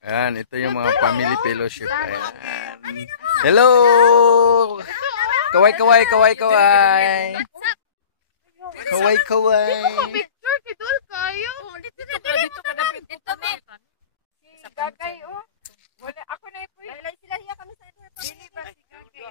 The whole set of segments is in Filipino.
Ayan, ito yung mga family fellowship. Ayan. Hello! Kaway, kaway, kaway, kaway. Kaway, kaway. Picture, kidul kayo. Dito ka na dito, men. Si Gagay, oh. Wala, ako na po. Sila hiya kami sa ito. Dili ba si Gagay?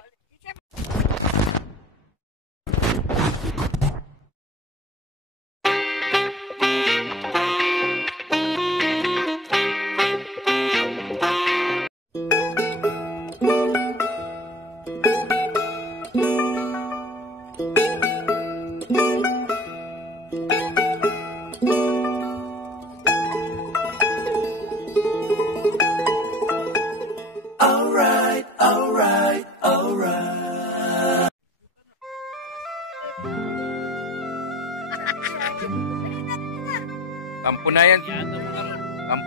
Tampo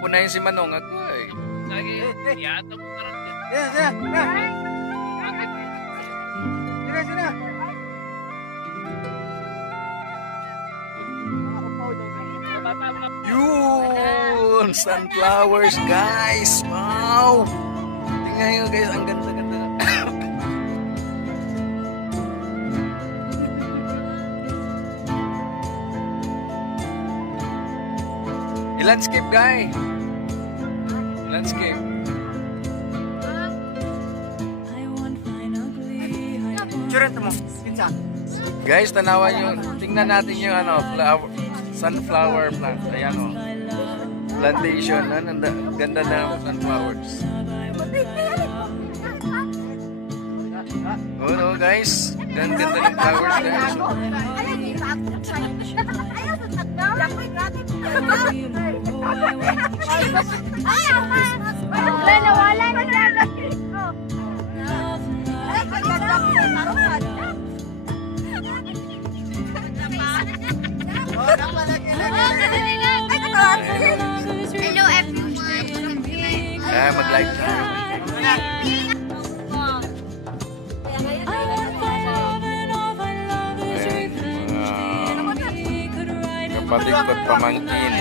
na yan si Manong ako eh. Sina. Yun! Sunflowers guys! Wow! Tingnan nyo guys, ang ganda-ganda. Landscape guy. Landscape. Guys, tanawan nyo. Tingnan natin yung sunflower plant. Ayan o. Plantation. Ganda na sunflowers. Oh no guys. Ganda ng flowers guys. Hello everyone. Mag-live tayo. Kapatid ko't pamangkin.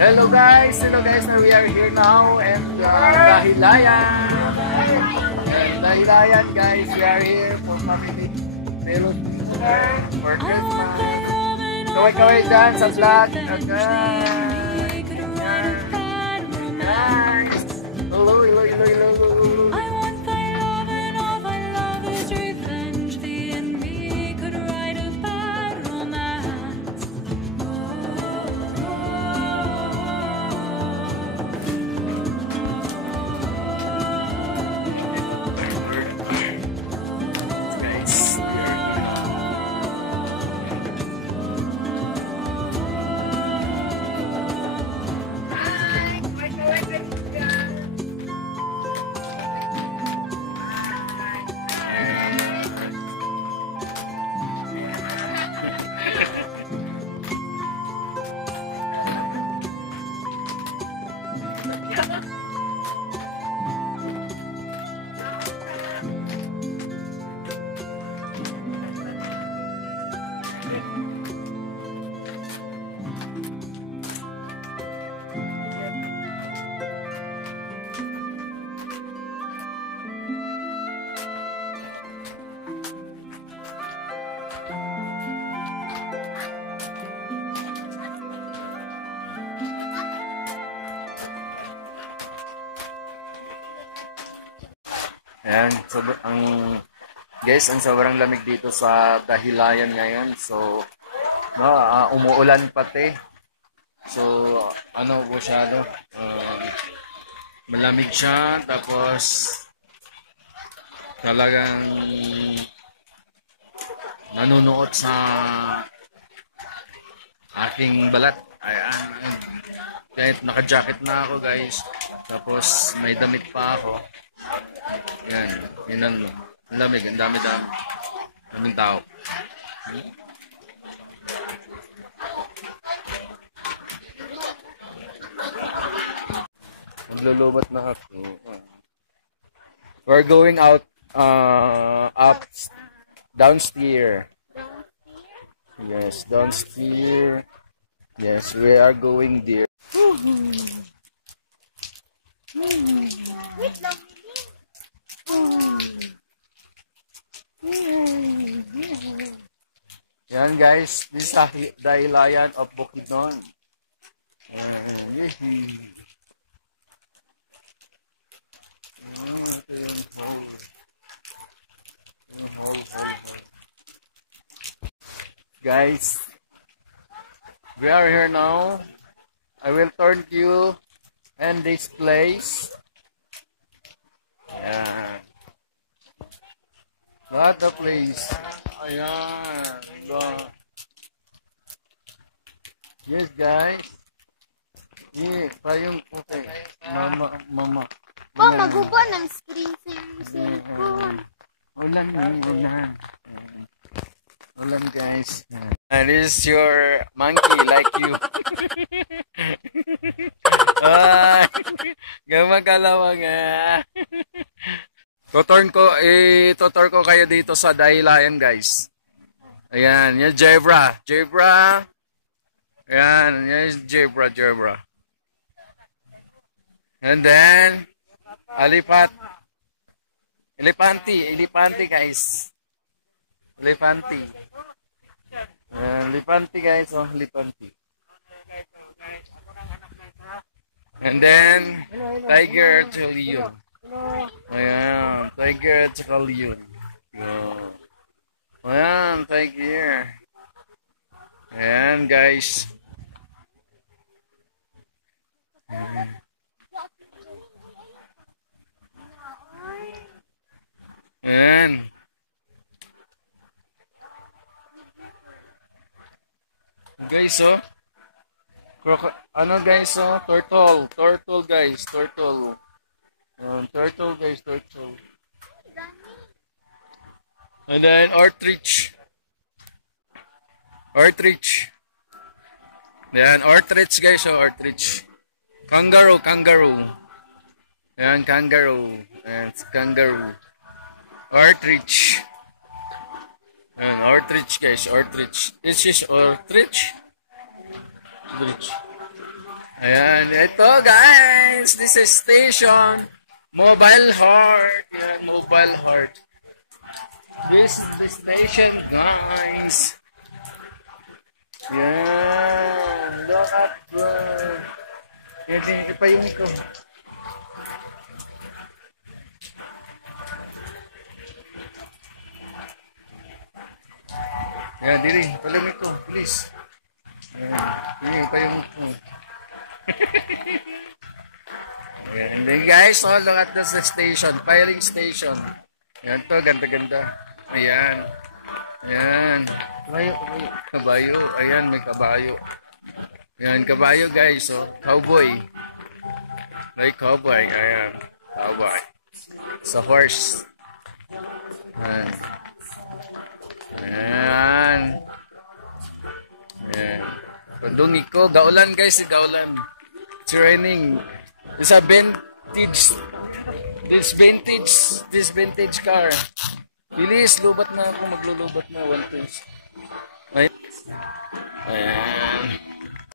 Hello guys, we are here now and Dahilayan. Dahilayan guys, we are here for family for Christmas. Kaway-kaway dyan sa vlog. Okay. Guys. Hello. Ayan, guys, ang sobrang lamig dito sa Dahilayan ngayon. So, no, umuulan pati. So, ano po siya, no? Malamig siya, tapos talagang nanunuot sa aking balat. Ayan. Kahit naka-jacket na ako, guys. Tapos may damit pa ako. Yan. Yun ang lamig. Ang dami-dami. Daming tao. Maglulubat na ako. We're going out downstairs. Yes, downstairs. Yes, we are going there. Wait lang. Yan guys, this is the Hilayan of Bukidnon. Guys, we are here now. I will turn you in this place. Ayan. Lot of place. Ayan. Yes, guys. Yeah, payong okay. Mama. Pa, maguba ng screen sa iyong cellphone. Ulan. Ulan, guys. And this is your monkey like you. Gumagalaw nga. Tutor ko kayo dito sa Dahilayan, guys. Ayan, yan Jebra. Ayan, yan Jebra. And then, Elephante, guys. Elephante, guys. Oh, Elephante. And then, Tiger to Leon. Ayan, Tiger at saka Leon. Ayan, Tiger. Ayan, guys. Ayan. Guys, oh. Guys, oh. Turtle, guys. Turtle, guys. Turtle. And then, ostrich. Ayan, ostrich, guys, oh. Ostrich. Kangaroo. Ayan, kangaroo. Ostrich. Ayan, ostrich, guys. Ostrich. This is ostrich. Ayan, ito, guys. This is station. Mobile Heart. Ayan, Mobile Heart. This is the station, guys. Ayan. Look at the... Pwede pa yung ko. Ayan, diri. Palami ko. Please. Ayan, pa yung ko. Ayan. And then guys, look at the station. Firing station. Ayan to, ganda-ganda. Ayan. Kabayo. Ayan, may kabayo. Ayan, kabayo guys. Oh. Cowboy. Like cowboy. Ayan. Cowboy. Sa horse. Ayan. Pandungi ko. Gaulan guys. Gaulan. It's raining. It's a vintage. This vintage car. Bilis. Lubat na ako. Maglulubat na. One piece. Ayan.